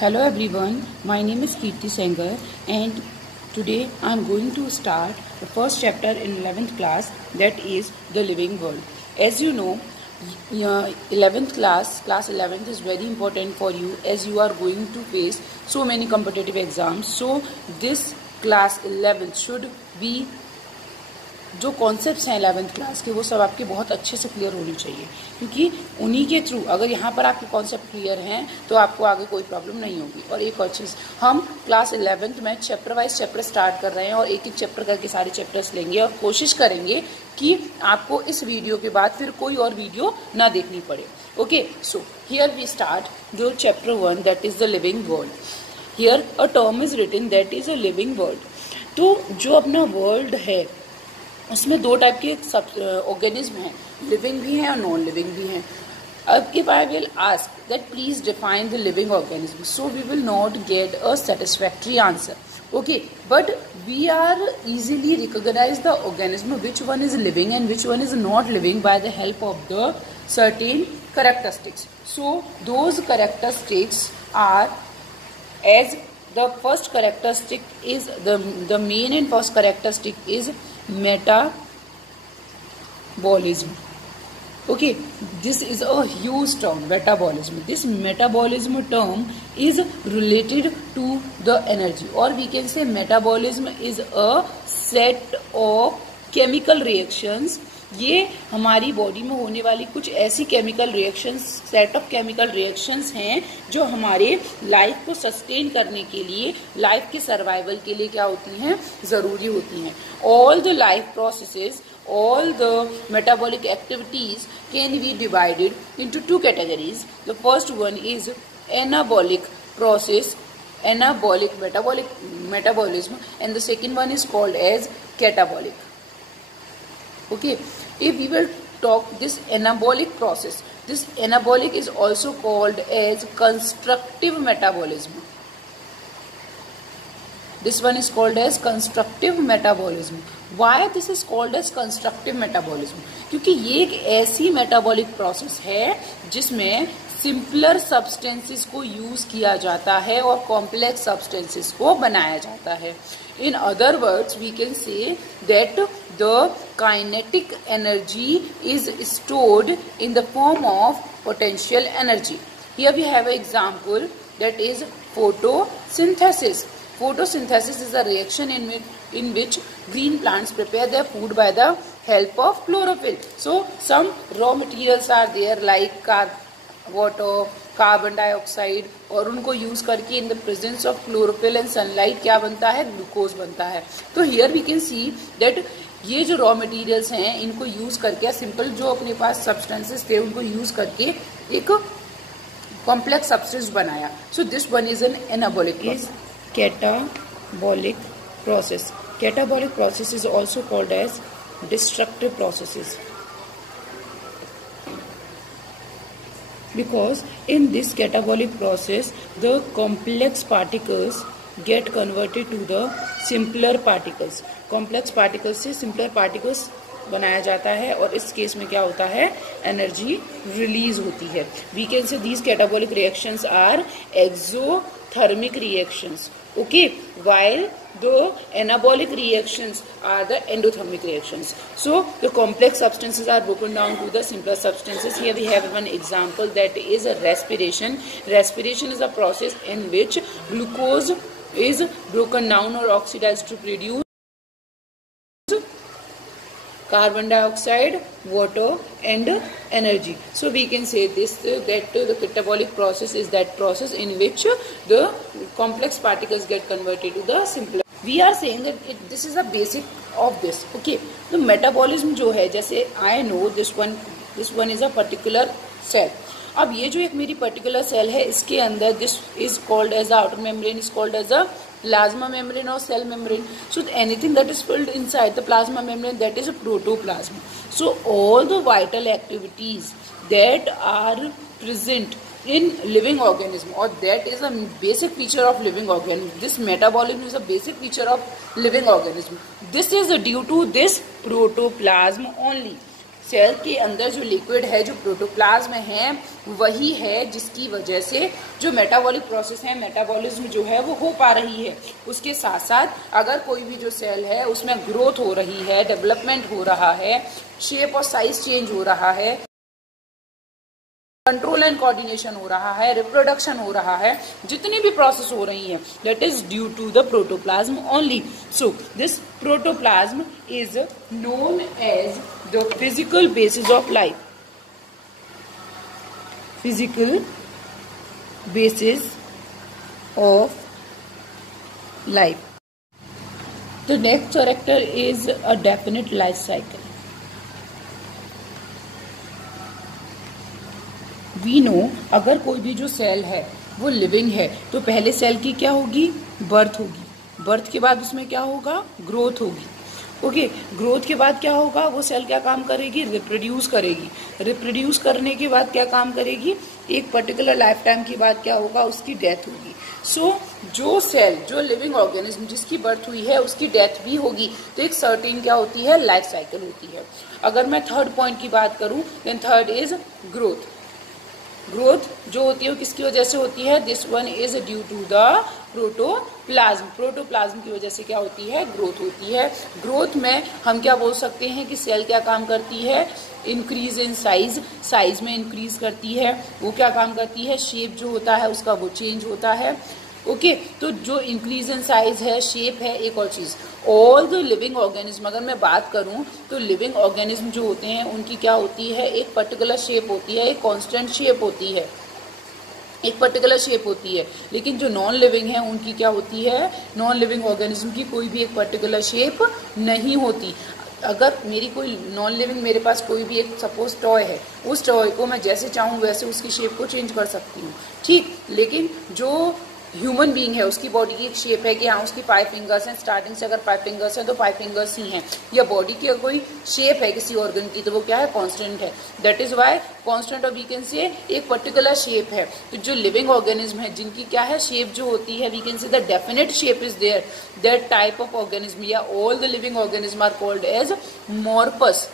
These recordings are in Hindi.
Hello everyone, my name is Kirti Sengar and today I am going to start the first chapter in 11th class, that is the living world. As you know, 11th class 11th is very important for you as you are going to face so many competitive exams. So this class 11th should be जो कॉन्सेप्ट्स हैं 11th क्लास के वो सब आपके बहुत अच्छे से क्लियर होनी चाहिए, क्योंकि उन्हीं के थ्रू अगर यहाँ पर आपके कॉन्सेप्ट क्लियर हैं तो आपको आगे कोई प्रॉब्लम नहीं होगी। और एक और चीज़, हम क्लास 11th में चैप्टर वाइज चैप्टर स्टार्ट कर रहे हैं और एक एक चैप्टर करके सारे चैप्टर्स लेंगे और कोशिश करेंगे कि आपको इस वीडियो के बाद फिर कोई और वीडियो ना देखनी पड़े। Okay, so here we start जो chapter 1, that is the living world. Here a term is written that is a living world. तो जो अपना वर्ल्ड है उसमें दो टाइप के ऑर्गेनिज्म हैं, लिविंग भी हैं और नॉन लिविंग भी हैं। अब if I will ask that please define the living organism, so we will not get a satisfactory answer. Okay, but we are easily recognize the organism which one is living and which one is not living by the help of the certain characteristics. So those characteristics are, as the first characteristic is the main and first characteristic is metabolism. Okay, this is a huge term, metabolism. This metabolism term is related to the energy, or we can say metabolism is a set of chemical reactions. ये हमारी बॉडी में होने वाली कुछ ऐसी chemical reactions, set of chemical reactions हैं जो हमारे लाइफ को सस्टेन करने के लिए, लाइफ के सर्वाइवल के लिए क्या होती हैं, ज़रूरी होती हैं। All the life processes, all the metabolic activities can be divided into two categories. The first one is anabolic process, anabolic metabolism, and the second one is called as catabolic. Okay, if we will talk this anabolic process, this anabolic is also called as constructive metabolism. This one is called as constructive metabolism. Why this is called as constructive metabolism? क्योंकि ये एक ऐसी metabolic process है जिसमें सिंपलर सब्सटेंसेस को यूज किया जाता है और कॉम्प्लेक्स सब्सटेंसेस को बनाया जाता है। In other words we can say that the kinetic energy is stored in the form of potential energy. Here we have an example that is photosynthesis. Photosynthesis is a reaction in which green plants prepare their food by the help of chlorophyll. So some raw materials are there like water, carbon dioxide, और उनको यूज करके in the presence of chlorophyll and sunlight क्या बनता है, ग्लूकोज बनता है। तो here we can see that ये जो रॉ मटेरियल्स हैं इनको यूज करके, सिंपल जो अपने पास सब्सटेंसेस थे उनको यूज करके एक कॉम्प्लेक्स सब्सटेंस बनाया। So this one is an anabolic process. Catabolic process. Catabolic process is also called as destructive processes, because in this catabolic process the complex particles get converted to the simpler particles. Complex particles से simpler particles बनाया जाता है और इस केस में क्या होता है, एनर्जी रिलीज होती है। We can say these catabolic reactions are exothermic reactions, okay, while the anabolic reactions are the endothermic reactions. So the complex substances are broken down to the simpler substances. Here we have one example, that is a respiration. Respiration is a process in which glucose is broken down or oxidized to produce carbon dioxide, water and energy. So we can say this, that the catabolic process is that process in which the complex particles get converted to the simpler. We are saying that this is a basic of this. Okay, the metabolism जो है, जैसे I know this one is a particular cell. अब ये जो एक मेरी पर्टिकुलर सेल है इसके अंदर this is called as outer membrane is called as a plasma membrane or cell membrane. So anything that is filled inside the plasma membrane, that is a protoplasm. So all the vital activities that are present in living organism, or that is a basic feature of living organism, this metabolism is a basic feature of living organism. This is due to this protoplasm only. Cell के अंदर जो लिक्विड है, जो प्रोटोप्लाज्म है, वही है जिसकी वजह से जो मेटाबॉलिक प्रोसेस है, मेटाबॉलिज्म जो है वो हो पा रही है। उसके साथ साथ अगर कोई भी जो सेल है उसमें ग्रोथ हो रही है, डेवलपमेंट हो रहा है, शेप और साइज चेंज हो रहा है, कंट्रोल एंड कोऑर्डिनेशन हो रहा है, रिप्रोडक्शन हो रहा है, जितनी भी प्रोसेस हो रही है, that is due to the protoplasm only. So this protoplasm is known as the physical basis of life. Physical basis of life. The next character is a definite life cycle. We know, अगर कोई भी जो सेल है वो लिविंग है तो पहले सेल की क्या होगी, बर्थ होगी। बर्थ के बाद उसमें क्या होगा, ग्रोथ होगी। ओके, ग्रोथ के बाद क्या होगा, वो सेल क्या काम करेगी, रिप्रोड्यूस करेगी। रिप्रोड्यूस करने के बाद क्या काम करेगी, एक पर्टिकुलर लाइफ टाइम के बाद क्या होगा, उसकी डेथ होगी। सो जो सेल, जो लिविंग ऑर्गेनिज्म जिसकी बर्थ हुई है उसकी डेथ भी होगी, तो एक सर्टेन क्या होती है, लाइफ साइकिल होती है। अगर मैं थर्ड पॉइंट की बात करूं, then third is growth. Growth जो होती है वो किसकी वजह से होती है, this one is due to the protoplasm. Protoplasm की वजह से क्या होती है, ग्रोथ होती है। ग्रोथ में हम क्या बोल सकते हैं कि सेल क्या काम करती है, इंक्रीज इन साइज, साइज में इंक्रीज करती है। वो क्या काम करती है, शेप जो होता है उसका वो चेंज होता है। ओके, तो जो इंक्रीज इन साइज है, शेप है, एक और चीज, ऑल द लिविंग ऑर्गेनिज्म, अगर मैं बात करूं तो लिविंग ऑर्गेनिज्म जो होते हैं उनकी क्या होती है, एक पर्टिकुलर शेप होती है, एक कांस्टेंट शेप होती है, एक पर्टिकुलर शेप होती है। लेकिन जो नॉन लिविंग है उनकी क्या होती है, नॉन लिविंग ऑर्गेनिज्म की कोई भी एक पर्टिकुलर शेप नहीं होती। अगर मेरी कोई नॉन लिविंग, मेरे पास कोई भी एक सपोज टॉय है, उस टॉय को मैं जैसे चाहूँ वैसे उसकी शेप को चेंज कर सकती हूँ, ठीक। लेकिन जो ह्यूमन बीइंग है उसकी बॉडी की एक शेप है कि हाँ उसकी 5 फिंगर्स हैं, स्टार्टिंग से अगर 5 फिंगर्स हैं तो 5 फिंगर्स ही हैं, या बॉडी की कोई शेप है किसी ऑर्गन की तो वो क्या है, कांस्टेंट है। दैट इज व्हाई कांस्टेंट, और वी कैन से एक पर्टिकुलर शेप है। तो जो लिविंग ऑर्गेनिज्म है जिनकी क्या है, शेप जो होती है, we can say the definite shape is there, that type of organism, या all the living organism are called as morphs.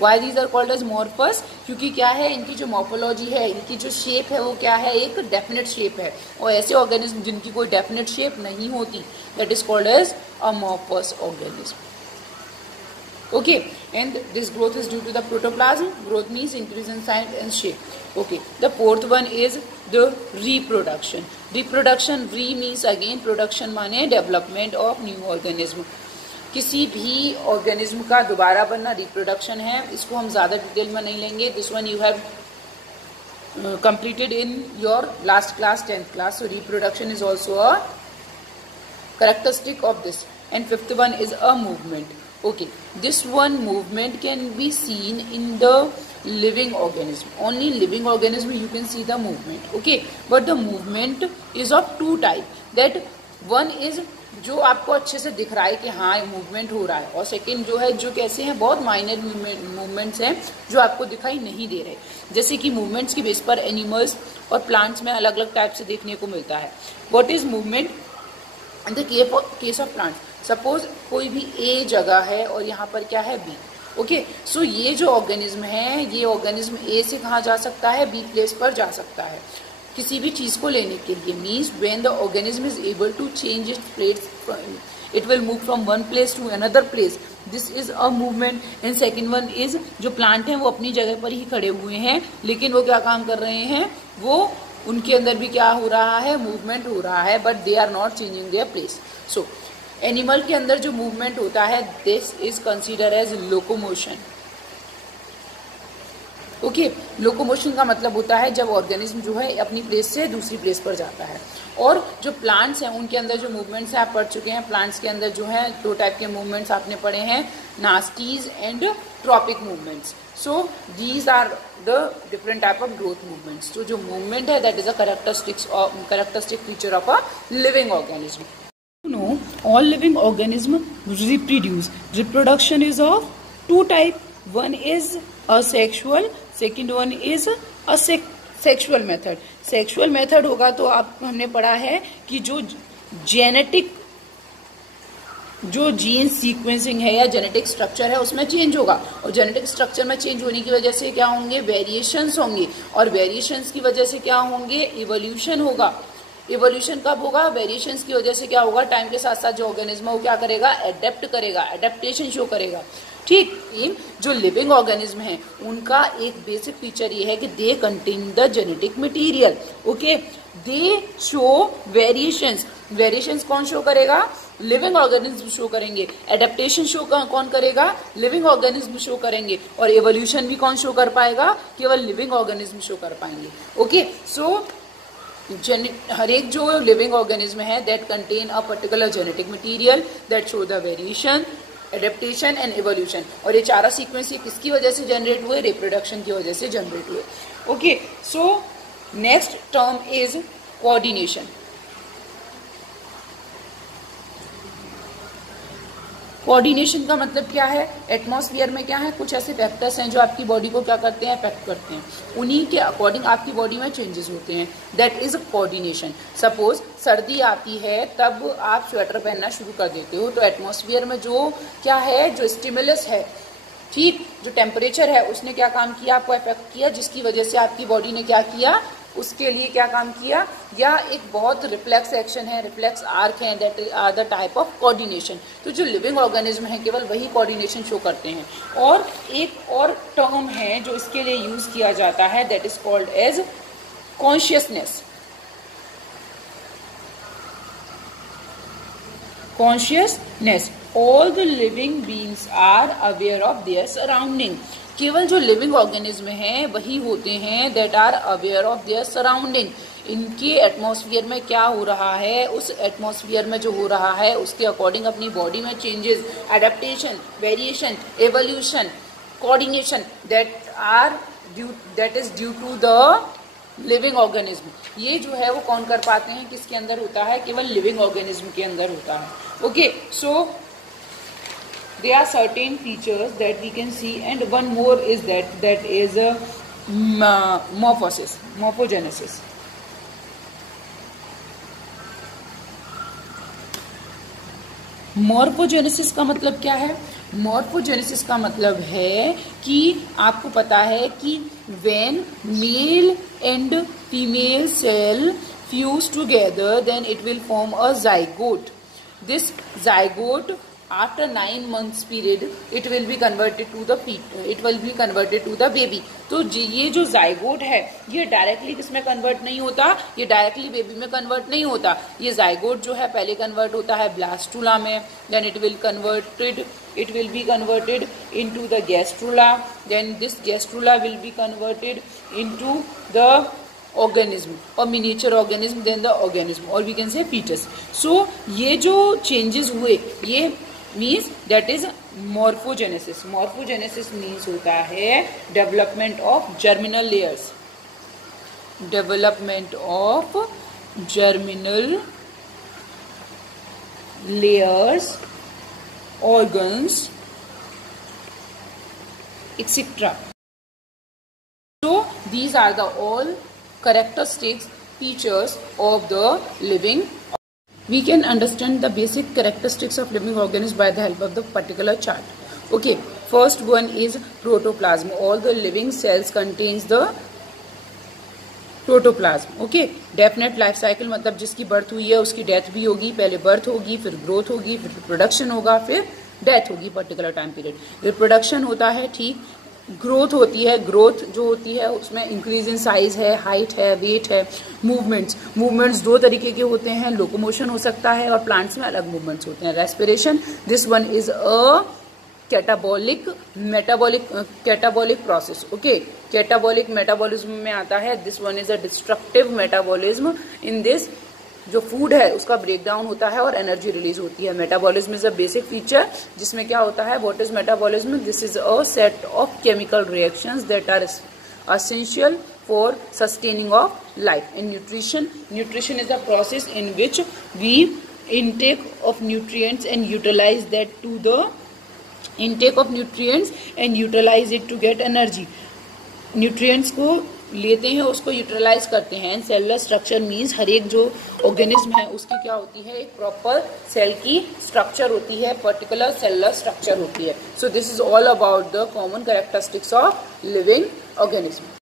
Why these are called as morphs, क्योंकि क्या है, इनकी जो मॉर्फोलॉजी है, इनकी जो शेप है वो क्या है, एक डेफिनेट शेप है। और ऐसे ऑर्गेनिज्म जिनकी कोई डेफिनेट शेप नहीं होती, that is called as amorphous organism. Okay, and this growth is due to the protoplasm. Growth means increase in size and shape. Okay, the fourth one is the reproduction. Reproduction, re means again production माने डेवलपमेंट ऑफ न्यू ऑर्गेनिज्म। किसी भी ऑर्गेनिज्म का दोबारा बनना रिप्रोडक्शन है। इसको हम ज्यादा डिटेल में नहीं लेंगे। This one you have completed in your last class, 10th class. So reproduction is also a characteristic of this. And fifth one is a movement. Okay, this one movement can be seen in the living organism. Only living organism you can see the movement. Okay, but the movement is of two type. That one is जो आपको अच्छे से दिख रहा है कि हाँ मूवमेंट हो रहा है, और सेकंड जो है जो कैसे हैं, बहुत माइनर मूवमेंट्स हैं जो आपको दिखाई नहीं दे रहे। जैसे कि मूवमेंट्स की बेस पर एनिमल्स और प्लांट्स में अलग अलग टाइप से देखने को मिलता है। What is movement in the case of plants? Suppose कोई भी ए जगह है और यहाँ पर क्या है बी। ओके, सो ये जो ऑर्गेनिज्म है, ये ऑर्गेनिज्म ए से कहाँ जा सकता है, बी प्लेस पर जा सकता है किसी भी चीज को लेने के लिए। Means when the organism is able to change its place, it will move from one place to another place, this is a movement. And second one is जो प्लांट हैं वो अपनी जगह पर ही खड़े हुए हैं, लेकिन वो क्या काम कर रहे हैं, वो उनके अंदर भी क्या हो रहा है, मूवमेंट हो रहा है, but they are not changing their place. So animal के अंदर जो मूवमेंट होता है, this is consider as locomotion. Okay, locomotion का मतलब होता है जब ऑर्गेनिज्म जो है अपनी प्लेस से दूसरी प्लेस पर जाता है। और जो प्लांट्स हैं उनके अंदर जो मूवमेंट्स हैं आप पढ़ चुके हैं। प्लांट्स के अंदर जो है दो टाइप के मूवमेंट्स आपने पढ़े हैं, nasties and tropic movements. So these are the different type of growth movements. तो जो मूवमेंट है that is a characteristic feature of a living organism. No, all living organisms reproduce. Reproduction is of two type. One is asexual, second one is a sexual method. Sexual method होगा तो आप हमने पढ़ा है कि जो जेनेटिक जो जीन सीक्वेंसिंग है या जेनेटिक स्ट्रक्चर है उसमें चेंज होगा, और जेनेटिक स्ट्रक्चर में चेंज होने की वजह से क्या होंगे, वेरिएशंस होंगे, और वेरिएशंस की वजह से क्या होंगे, इवोल्यूशन होगा। इवोल्यूशन कब होगा, वेरिएशंस की वजह से क्या होगा, टाइम के साथ साथ जो ऑर्गेनिज्म है वो क्या करेगा, एडेप्ट करेगा, एडेप्टेशन शो करेगा। ठीक, जो लिविंग ऑर्गेनिज्म है उनका एक बेसिक फीचर ये है कि they contain the genetic material. Okay, they show variations. Variations कौन शो करेगा, लिविंग ऑर्गेनिज्म शो करेंगे। एडेप्टेशन शो कौन करेगा, लिविंग ऑर्गेनिज्म शो करेंगे। और एवोल्यूशन भी कौन शो कर पाएगा, केवल लिविंग ऑर्गेनिज्म शो कर पाएंगे। ओके, सो हर एक जो लिविंग ऑर्गेनिज्म है that contain a particular genetic material that show the variation, adaptation and evolution. और ये चारों सीक्वेंस किसकी वजह से जनरेट हुए, रिप्रोडक्शन की वजह से जनरेट हुए। Okay, so next term is coordination. Coordination का मतलब क्या है, एटमॉस्फेयर में क्या है, कुछ ऐसे फैक्टर्स हैं जो आपकी बॉडी को क्या करते हैं, अफेक्ट करते हैं, उन्हीं के अकॉर्डिंग आपकी बॉडी में चेंजेस होते हैं, दैट इज कोऑर्डिनेशन। सपोज सर्दी आती है तब आप स्वेटर पहनना शुरू कर देते हो, तो एटमॉस्फेयर में जो क्या है, जो स्टिमुलस है, ठीक, जो टेम्परेचर है उसने क्या काम किया, आपको अफेक्ट किया, जिसकी वजह से आपकी बॉडी ने क्या किया, उसके लिए क्या काम किया, या एक बहुत रिफ्लेक्स एक्शन है, रिफ्लेक्स आर्क है, that are the type of coordination. तो जो लिविंग ऑर्गेनिज्म है केवल वही कोऑर्डिनेशन शो करते हैं। और एक और टर्म है जो इसके लिए यूज किया जाता है, that is called as consciousness. Consciousness, all the living beings are aware of their surrounding. केवल जो लिविंग ऑर्गेनिज्म हैं वही होते हैं that are aware of their surrounding. इनके एटमॉस्फेयर में क्या हो रहा है, उस एटमॉस्फेयर में जो हो रहा है उसके अकॉर्डिंग अपनी बॉडी में changes, adaptation, variation, evolution, coordination that is due to the living organism. ये जो है वो कौन कर पाते हैं, किसके अंदर होता है, केवल लिविंग ऑर्गेनिज्म के अंदर होता है। Okay, so there are certain features that we can see, and one more is that is morphogenesis. Morphogenesis का मतलब क्या है, मॉर्फोजेनेसिस का मतलब है कि आपको पता है कि when male and female cell fuse together then it will form a zygote. This zygote after 9 months period it will be converted to the baby. तो ये जो जाइगोट है ये डायरेक्टली किसमें कन्वर्ट नहीं होता, ये डायरेक्टली बेबी में कन्वर्ट नहीं होता। ये जाइगोट जो है पहले कन्वर्ट होता है ब्लास्टुला में, then it will be converted into the gastrula, then this gastrula will be converted into the organism और miniature organism, then the organism, और we can say foetus. So ये जो चेंजेस हुए ये means that is morphogenesis. Morphogenesis means होता है development of germinal layers, development of germinal layers, organs etcetera. So these are the all characteristics features of the living. We can understand the basic characteristics of living organisms by the help of the particular chart. Okay, first one is protoplasm. All the living cells contains the protoplasm. Okay, definite life cycle मतलब जिसकी बर्थ हुई है उसकी डेथ भी होगी, पहले बर्थ होगी, फिर ग्रोथ होगी, फिर रिप्रोडक्शन होगा, फिर डेथ होगी पर्टिकुलर टाइम पीरियड। रिप्रोडक्शन होता है, ठीक, ग्रोथ होती है, ग्रोथ जो होती है उसमें इंक्रीज इन साइज है, हाइट है, वेट है, मूवमेंट्स दो तरीके के होते हैं, लोकोमोशन हो सकता है और प्लांट्स में अलग मूवमेंट्स होते हैं। Respiration, this one is a catabolic process. Okay, catabolic metabolism में आता है। This one is a destructive metabolism. In this जो फूड है उसका ब्रेकडाउन होता है और एनर्जी रिलीज होती है। Metabolism is a basic feature जिसमें क्या होता है, what is metabolism, this is a set of chemical reactions that are essential for sustaining of life. In nutrition is a process in which we intake of nutrients and utilize that to the intake of nutrients and utilize it to get energy. Nutrients को लेते हैं, उसको यूटिलाइज करते हैं। सेलुलर स्ट्रक्चर मीन्स हर एक जो ऑर्गेनिज्म है उसकी क्या होती है, एक प्रॉपर सेल की स्ट्रक्चर होती है, पर्टिकुलर सेलुलर स्ट्रक्चर होती है। So this is all about the common characteristics of living organism.